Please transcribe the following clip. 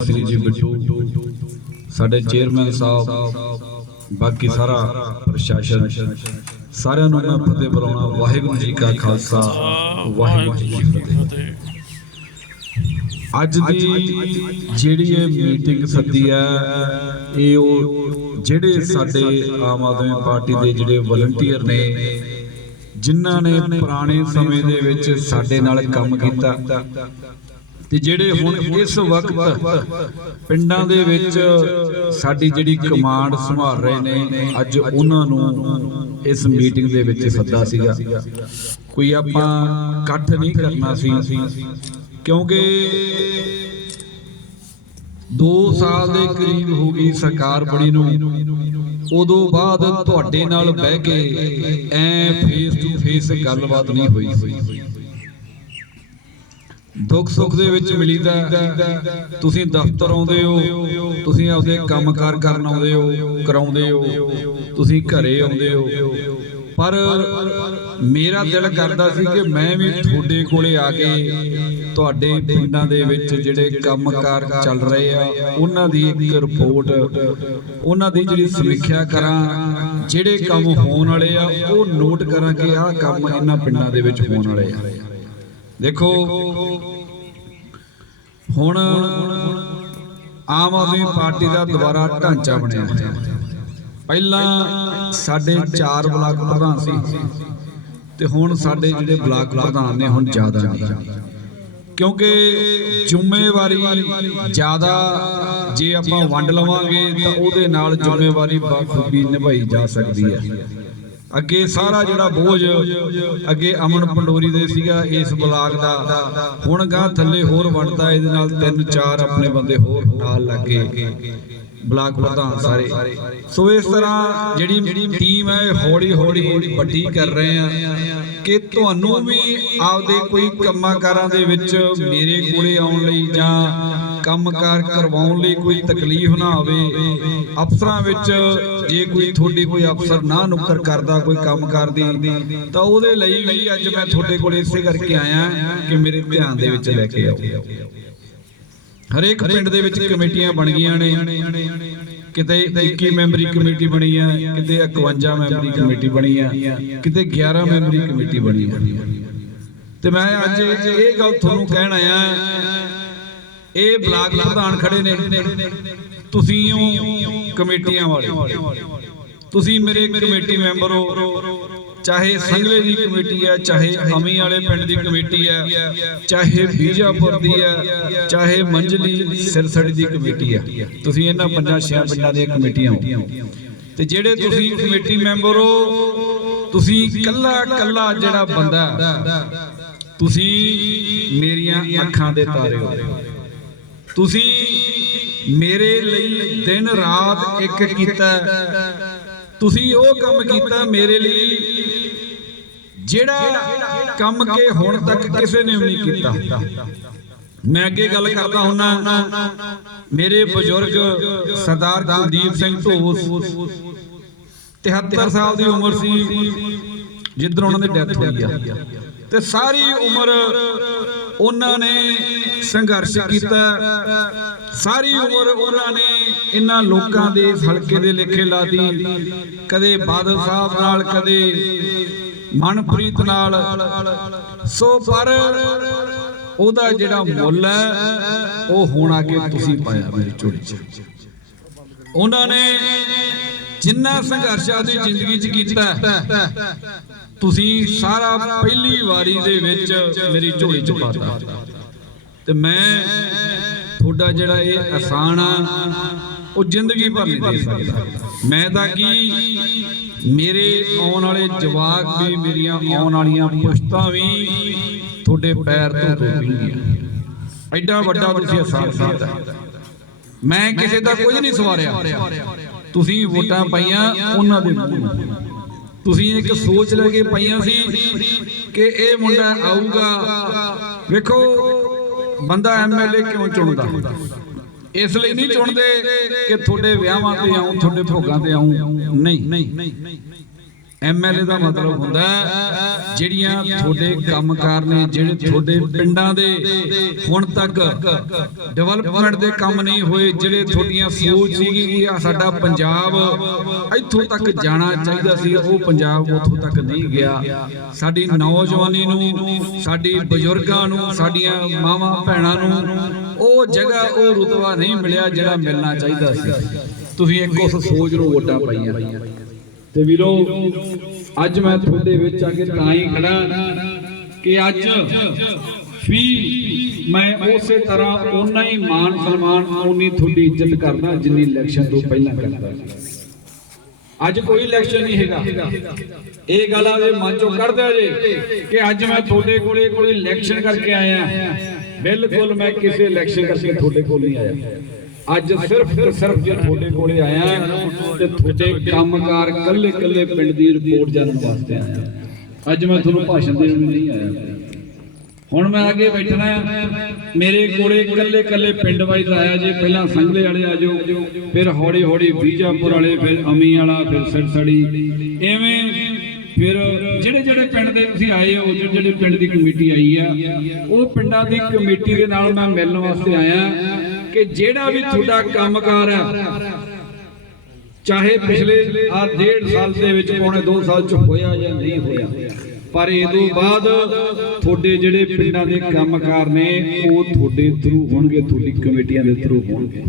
ਸ੍ਰੀ ਜੀ ਬਿੱਟੂ, ਸਾਡੇ ਚੇਅਰਮੈਨ ਸਾਹਿਬ, ਬਾਕੀ ਸਾਰਾ ਪ੍ਰਸ਼ਾਸਨ, ਸਾਰਿਆਂ ਨੂੰ ਮੈਂ ਫਤਿਹ ਬੁਲਾਉਣਾ, ਵਾਹਿਗੁਰੂ ਜੀ ਕਾ ਖਾਲਸਾ, ਵਾਹਿਗੁਰੂ ਜੀ ਕੀ ਫਤਿਹ। ਅੱਜ ਦੀ ਜਿਹੜੀ ਇਹ ਮੀਟਿੰਗ ਸੱਦੀ ਹੈ, ਇਹ ਉਹ ਜਿਹੜੇ ਸਾਡੇ ਆਮ ਆਦਮੀ ਪਾਰਟੀ ਦੇ ਜਿਹੜੇ ਵਲੰਟੀਅਰ ਨੇ, ਜਿਨ੍ਹਾਂ ਨੇ ਪੁਰਾਣੇ ਸਮੇਂ ਦੇ ਵਿੱਚ ਸਾਡੇ ਨਾਲ ਕੰਮ ਕੀਤਾ ਤੇ ਜਿਹੜੇ ਹੁਣ ਇਸ ਵਕਤ ਪਿੰਡਾਂ ਦੇ ਵਿੱਚ ਸਾਡੀ ਜਿਹੜੀ ਕਮਾਂਡ ਸੰਭਾਲ ਰਹੇ ਨੇ ਅੱਜ ਉਹਨਾਂ ਨੂੰ ਇਸ ਮੀਟਿੰਗ ਦੇ ਵਿੱਚ ਸੱਦਾ ਸੀਗਾ। ਕੋਈ ਆਪਾਂ ਇਕੱਠ ਨਹੀਂ ਕਰਨਾ ਸੀ ਕਿਉਂਕਿ 2 ਸਾਲ ਦੇ ਕਰੀਬ ਹੋ ਗਈ ਸਰਕਾਰ ਬਣੀ ਨੂੰ। ਉਦੋਂ ਬਾਅਦ ਤੁਹਾਡੇ ਨਾਲ ਬਹਿ ਕੇ ਐ ਫੇਸ ਟੂ ਫੇਸ ਗੱਲਬਾਤ ਨਹੀਂ ਹੋਈ। ਦੁੱਖ ਸੁੱਖ ਦੇ ਵਿੱਚ ਮਿਲੀਦਾ ਹੈ। ਤੁਸੀਂ ਦਫ਼ਤਰ ਆਉਂਦੇ ਹੋ, ਤੁਸੀਂ ਆਪਦੇ ਕੰਮਕਾਰ ਕਰਨ ਆਉਂਦੇ ਹੋ, ਕਰਾਉਂਦੇ ਹੋ, ਤੁਸੀਂ ਘਰੇ ਆਉਂਦੇ ਹੋ ਪਰ ਮੇਰਾ ਦਿਲ ਕਰਦਾ ਸੀ ਕਿ ਮੈਂ ਵੀ ਤੁਹਾਡੇ ਕੋਲੇ ਆ ਕੇ ਤੁਹਾਡੇ ਪਿੰਡਾਂ ਦੇ ਵਿੱਚ ਜਿਹੜੇ ਕੰਮਕਾਰ ਚੱਲ ਰਹੇ ਆ, ਉਹਨਾਂ ਦੀ ਇੱਕ ਰਿਪੋਰਟ, ਉਹਨਾਂ ਦੀ ਜਿਹੜੀ ਸਮੀਖਿਆ ਕਰਾਂ, ਜਿਹੜੇ ਕੰਮ ਹੋਣ ਵਾਲੇ ਆ, ਉਹ ਨੋਟ ਕਰਾਂ ਕਿ ਆਹ ਕੰਮ ਇਹਨਾਂ ਪਿੰਡਾਂ ਦੇ ਵਿੱਚ ਹੋਣ ਵਾਲੇ ਆ ਦੇਖੋ, ਹੁਣ ਆਮ ਆਦਮੀ ਪਾਰਟੀ ਦਾ ਦੁਬਾਰਾ ਢਾਂਚਾ ਬਣਿਆ ਪਹਿਲਾਂ ਸਾਡੇ 4 ਬਲਾਕ ਪ੍ਰਧਾਨ ਸੀ ਤੇ ਹੁਣ ਸਾਡੇ ਜਿਹੜੇ ਬਲਾਕ ਪ੍ਰਧਾਨ ਨੇ, ਹੁਣ ਜ਼ਿਆਦਾ ਨੇ। ਕਿਉਂਕਿ ਜ਼ਿੰਮੇਵਾਰੀ ਜ਼ਿਆਦਾ ਜੇ ਆਪਾਂ ਵੰਡ ਲਵਾਂਗੇ ਤਾਂ ਉਹਦੇ ਨਾਲ ਜ਼ਿੰਮੇਵਾਰੀ ਬਾਖੂਬੀ ਨਿਭਾਈ ਜਾ ਸਕਦੀ ਹੈ। ਅੱਗੇ ਸਾਰਾ ਜਿਹੜਾ ਬੋਝ, ਅੱਗੇ ਅਮਨ ਪੰਡੋਰੀ ਦੇ ਸੀਗਾ ਇਸ ਬਲਾਕ ਦਾ। ਹੁਣ ਗਾਂ ਥੱਲੇ ਹੋਰ ਵੰਡਦਾ, ਇਹਦੇ ਨਾਲ ਤਿੰਨ ਚਾਰ ਆਪਣੇ ਬੰਦੇ ਹੋਰ ਨਾਲ ਲੱਗੇ ਬਲਾਕ ਪ੍ਰਧਾਨ ਸਾਰੇ। ਸੋ ਇਸ ਤਰ੍ਹਾਂ ਜਿਹੜੀ ਟੀਮ ਹੈ ਹੌਲੀ ਹੌਲੀ ਵੱਡੀ ਕਰ ਰਹੇ ਆ ਕਿ ਤੁਹਾਨੂੰ ਵੀ ਆਪਦੇ ਕੋਈ ਕੰਮਾਂ ਕਾਰਾਂ ਦੇ ਵਿੱਚ ਮੇਰੇ ਕੋਲੇ ਆਉਣ ਲਈ ਜਾਂ ਕੰਮਕਾਰ ਕਰਵਾਉਣ ਲਈ ਕੋਈ ਤਕਲੀਫ ਨਾ ਹੋਵੇ ਅਫਸਰਾਂ ਵਿੱਚ ਜੇ ਕੋਈ ਤੁਹਾਡੀ ਕੋਈ ਅਫਸਰ ਨਾ ਨੁੱਕਰ ਕਰਦਾ ਕੋਈ ਕੰਮ ਕਰਦੀ ਤਾਂ ਉਹਦੇ ਲਈ ਵੀ ਅੱਜ ਮੈਂ ਤੁਹਾਡੇ ਕੋਲ ਇਸੇ ਕਰਕੇ ਆਇਆ ਕਿ ਮੇਰੇ ਧਿਆਨ ਦੇ ਵਿੱਚ ਲੈ ਕੇ ਆਓ। ਹਰੇਕ ਪਿੰਡ ਦੇ ਵਿੱਚ ਕਮੇਟੀਆਂ ਬਣ ਗਈਆਂ ਨੇ। ਕਿਤੇ 21 ਮੈਂਬਰੀ ਕਮੇਟੀ ਬਣੀ ਆ, ਕਿਤੇ 51 ਮੈਂਬਰੀ ਕਮੇਟੀ ਬਣੀ ਆ, ਕਿਤੇ 11 ਮੈਂਬਰੀ ਕਮੇਟੀ ਬਣੀ ਆ। ਤੇ ਮੈਂ ਅੱਜ ਇਹ ਗੱਲ ਤੁਹਾਨੂੰ ਕਹਿਣ ਆਇਆ ਇਹ ਬਲਾਕ ਪ੍ਰਧਾਨ ਖੜੇ ਨੇ। ਤੁਸੀਂ ਹੋ ਕਮੇਟੀਆਂ ਵਾਲੇ। ਤੁਸੀਂ ਮੇਰੇ ਕਮੇਟੀ ਮੈਂਬਰ ਹੋ। ਚਾਹੇ ਸੰਗਲੇ ਦੀ ਕਮੇਟੀ ਹੈ, ਚਾਹੇ ਅਮੀ ਵਾਲੇ ਪਿੰਡ ਦੀ ਕਮੇਟੀ ਹੈ, ਚਾਹੇ ਬੀਜਾਪੁਰ ਦੀ ਹੈ, ਚਾਹੇ ਮੰਜਲੀ ਸਿਰਸੜੀ ਦੀ ਕਮੇਟੀ ਹੈ। ਤੁਸੀਂ ਇਹਨਾਂ ਪੰਜਾਂ ਛੇ ਪਿੰਡਾਂ ਦੀਆਂ ਕਮੇਟੀਆਂ ਹੋ। ਤੇ ਜਿਹੜੇ ਤੁਸੀਂ ਕਮੇਟੀ ਮੈਂਬਰ ਹੋ, ਤੁਸੀਂ ਇਕੱਲਾ ਇਕੱਲਾ ਜਿਹੜਾ ਬੰਦਾ ਤੁਸੀਂ ਮੇਰੀਆਂ ਅੱਖਾਂ ਦੇ ਤਾਰੇ ਹੋ। ਤੁਸੀਂ ਮੇਰੇ ਲਈ ਦਿਨ ਰਾਤ ਇੱਕ ਕੀਤਾ। ਤੁਸੀਂ ਉਹ ਕੰਮ ਕੀਤਾ ਮੇਰੇ ਲਈ, ਜਿਹੜਾ ਕੰਮ ਕੇ ਹੁਣ ਤੱਕ ਕਿਸੇ ਨੇ ਨਹੀਂ ਕੀਤਾ। ਮੈਂ ਅੱਗੇ ਗੱਲ ਕਰਦਾ ਹੁੰਨਾ ਮੇਰੇ ਬਜ਼ੁਰਗ ਸਰਦਾਰ ਕੁਲਦੀਪ ਸਿੰਘ ਢੋਸ 73 ਸਾਲ ਦੀ ਉਮਰ ਸੀ ਜਿੱਦਣ ਉਹਨਾਂ ਦੀ ਡੈਥ ਹੋਈ ਆ। ਤੇ ਸਾਰੀ ਉਮਰ ਉਹਨਾਂ ਨੇ ਸੰਘਰਸ਼ ਕੀਤਾ। ਸਾਰੀ ਉਮਰ ਉਹਨਾਂ ਨੇ ਇਹਨਾਂ ਲੋਕਾਂ ਦੇ ਹਲਕੇ ਦੇ ਲੇਖੇ ਲਾਦੀ ਕਦੇ ਬਾਦਲ ਸਾਹਿਬ ਨਾਲ, ਕਦੇ ਮਨਪ੍ਰੀਤ ਨਾਲ। ਸੋ ਪਰ ਉਹਦਾ ਜਿਹੜਾ ਮੁੱਲ ਹੈ, ਉਹ ਹੁਣ ਆ ਕੇ ਤੁਸੀਂ ਪਾਇਆ ਮੇਰੀ ਝੋਲੀ 'ਚ। ਉਹਨਾਂ ਨੇ ਜਿੰਨਾ ਸੰਘਰਸ਼ ਆਪਣੀ ਜ਼ਿੰਦਗੀ 'ਚ ਕੀਤਾ ਤੁਸੀਂ ਸਾਰਾ ਪਹਿਲੀ ਵਾਰੀ ਦੇ ਵਿੱਚ ਮੇਰੀ ਝੋਲੀ 'ਚ ਪਾਤਾ ਤੇ ਮੈਂ ਤੁਹਾਡਾ ਜਿਹੜਾ ਇਹ ਆਸਾਨ ਆ, ਉਹ ਜ਼ਿੰਦਗੀ ਭਰ ਨਹੀਂ ਦੇ ਸਕਦਾ। ਮੈਂ ਤਾਂ ਕੀ, ਮੇਰੇ ਆਉਣ ਵਾਲੇ ਜਵਾਕ ਵੀ, ਮੇਰੀਆਂ ਆਉਣ ਵਾਲੀਆਂ ਪੁਸ਼ਤਾਂ ਵੀ ਤੁਹਾਡੇ ਪੈਰ ਤੋਂ ਧੋਣਗੀਆਂ ਐਡਾ ਵੱਡਾ ਤੁਸੀਂ ਆਸਾਨ ਕੀਤਾ ਮੈਂ ਕਿਸੇ ਦਾ ਕੁਝ ਨਹੀਂ ਸਵਾਰਿਆ। ਤੁਸੀਂ ਵੋਟਾਂ ਪਾਈਆਂ ਉਹਨਾਂ ਦੇ ਤੁਸੀਂ ਇੱਕ ਸੋਚ ਲੈ ਕੇ ਪਾਈਆਂ ਸੀ ਕਿ ਇਹ ਮੁੰਡਾ ਆਊਗਾ। ਵੇਖੋ ਬੰਦਾ ਐਮਐਲਏ ਕਿਉਂ ਚੁਣਦਾ? ਇਸ ਲਈ ਨਹੀਂ ਚੁਣਦੇ ਕਿ ਤੁਹਾਡੇ ਵਿਆਹਾਂ ਤੇ ਆਉਂ ਤੁਹਾਡੇ ਭੋਗਾਂ ਤੇ ਆਉਂ। ਨਹੀਂ। ਐਮਐਲਏ ਦਾ ਮਤਲਬ ਹੁੰਦਾ ਜਿਹੜੀਆਂ ਤੁਹਾਡੇ ਕੰਮਕਾਰ ਨੇ ਜਿਹੜੇ ਤੁਹਾਡੇ ਪਿੰਡਾਂ ਦੇ ਹੁਣ ਤੱਕ ਡਿਵੈਲਪਮੈਂਟ ਦੇ ਕੰਮ ਨਹੀਂ ਹੋਏ ਜਿਹੜੇ ਤੁਹਾਡੀਆਂ ਸੋਚ ਸੀਗੀ ਕਿ ਆ ਸਾਡਾ ਪੰਜਾਬ ਇੱਥੋਂ ਤੱਕ ਜਾਣਾ ਚਾਹੀਦਾ ਸੀ ਉਹ ਪੰਜਾਬ ਉੱਥੋਂ ਤੱਕ ਨਹੀਂ ਗਿਆ। ਸਾਡੀ ਨੌਜਵਾਨੀ ਨੂੰ ਸਾਡੀ ਬਜ਼ੁਰਗਾਂ ਨੂੰ ਸਾਡੀਆਂ ਮਾਵਾਂ ਭੈਣਾਂ ਨੂੰ ਉਹ ਜਗ੍ਹਾ ਉਹ ਰੁਤਬਾ ਨਹੀਂ ਮਿਲਿਆ ਜਿਹੜਾ ਮਿਲਣਾ ਚਾਹੀਦਾ ਸੀ। ਤੁਸੀਂ ਇੱਕ ਉਸ ਸੋਚ ਨੂੰ ਵੋਟਾਂ ਪਾਈਆਂ। ਤੇ ਵੀਰੋ, ਅੱਜ ਮੈਂ ਤੁਹਾਡੇ ਵਿੱਚ ਆ ਕੇ ਤਾਂ ਹੀ ਖੜਾ ਕਿ ਅੱਜ ਵੀ ਮੈਂ ਉਸੇ ਤਰ੍ਹਾਂ ਓਨਾ ਹੀ ਮਾਨ ਸਨਮਾਨ, ਓਨੀ ਤੁਹਾਡੀ ਇੱਜ਼ਤ ਕਰਦਾ ਜਿੰਨੀ ਇਲੈਕਸ਼ਨ ਤੋਂ ਪਹਿਲਾਂ ਕਰਦਾ। ਅੱਜ ਕੋਈ ਇਲੈਕਸ਼ਨ ਨਹੀਂ ਹੈਗਾ। ਇਹ ਗੱਲ ਆਵੇ ਮਨ ਚੋਂ ਕੱਢ ਜੇ ਕਿ ਅੱਜ ਮੈਂ ਤੁਹਾਡੇ ਕੋਲੇ ਕੋਈ ਇਲੈਕਸ਼ਨ ਕਰਕੇ ਆਇਆ। ਬਿਲਕੁਲ ਮੈਂ ਕਿਸੇ ਇਲੈਕਸ਼ਨ ਕਰਕੇ ਤੁਹਾਡੇ ਕੋਲ ਨਹੀਂ ਆਇਆ। ਅੱਜ ਸਿਰਫ ਤੇ ਸਿਰਫ ਜੇ ਤੁਹਾਡੇ ਕੋਲੇ ਆਇਆ ਤੇ ਤੁਹਾਡੇ ਕੰਮਕਾਰ ਕੱਲੇ ਕੱਲੇ ਪਿੰਡ ਦੀ ਰਿਪੋਰਟ ਜਾਣਨ ਵਾਸਤੇ ਆਇਆ ਅੱਜ ਮੈਂ ਤੁਹਾਨੂੰ ਭਾਸ਼ਣ ਦੇਣ ਨਹੀਂ ਆਇਆ। ਹੁਣ ਮੈਂ ਅੱਗੇ ਬੈਠਣਾ ਹੈ। ਮੇਰੇ ਕੋਲੇ ਕੱਲੇ ਕੱਲੇ ਪਿੰਡ ਵਾਈਜ਼ ਆਇਆ ਜੇ, ਪਹਿਲਾਂ ਸੰਗਲੇ ਵਾਲੇ ਆ ਜਾਓ, ਫਿਰ ਹੌਲੀ ਹੌਲੀ ਬੀਜਾਪੁਰ ਵਾਲੇ, ਫਿਰ ਅਮੀ ਵਾਲਾ, ਫਿਰ ਸਰਸੜੀ ਐਵੇਂ ਫਿਰ ਜਿਹੜੇ ਜਿਹੜੇ ਪਿੰਡ ਦੇ ਤੁਸੀਂ ਆਏ ਹੋ, ਜਿਹੜੇ ਜਿਹੜੇ ਪਿੰਡ ਦੀ ਕਮੇਟੀ ਆਈ ਆ, ਉਹ ਪਿੰਡਾਂ ਦੀ ਕਮੇਟੀ ਦੇ ਨਾਲ ਮੈਂ ਮਿਲਣ ਵਾਸਤੇ ਆਇਆ। ਕਿ ਜਿਹੜਾ ਵੀ ਤੁਹਾਡਾ ਕੰਮਕਾਰ ਆ ਚਾਹੇ ਪਿਛਲੇ ਆ ਡੇਢ ਸਾਲ ਦੇ ਵਿੱਚ, ਪੌਣੇ 2 ਸਾਲ ਚ ਹੋਇਆ ਜਾਂ ਨਹੀਂ ਹੋਇਆ, ਪਰ ਇਹ ਤੋਂ ਬਾਅਦ ਤੁਹਾਡੇ ਜਿਹੜੇ ਪਿੰਡਾਂ ਦੇ ਕੰਮਕਾਰ ਨੇ, ਉਹ ਤੁਹਾਡੇ ਥਰੂ ਹੋਣਗੇ, ਤੁਹਾਡੀ ਕਮੇਟੀਆਂ ਦੇ ਥਰੂ ਹੋਣਗੇ।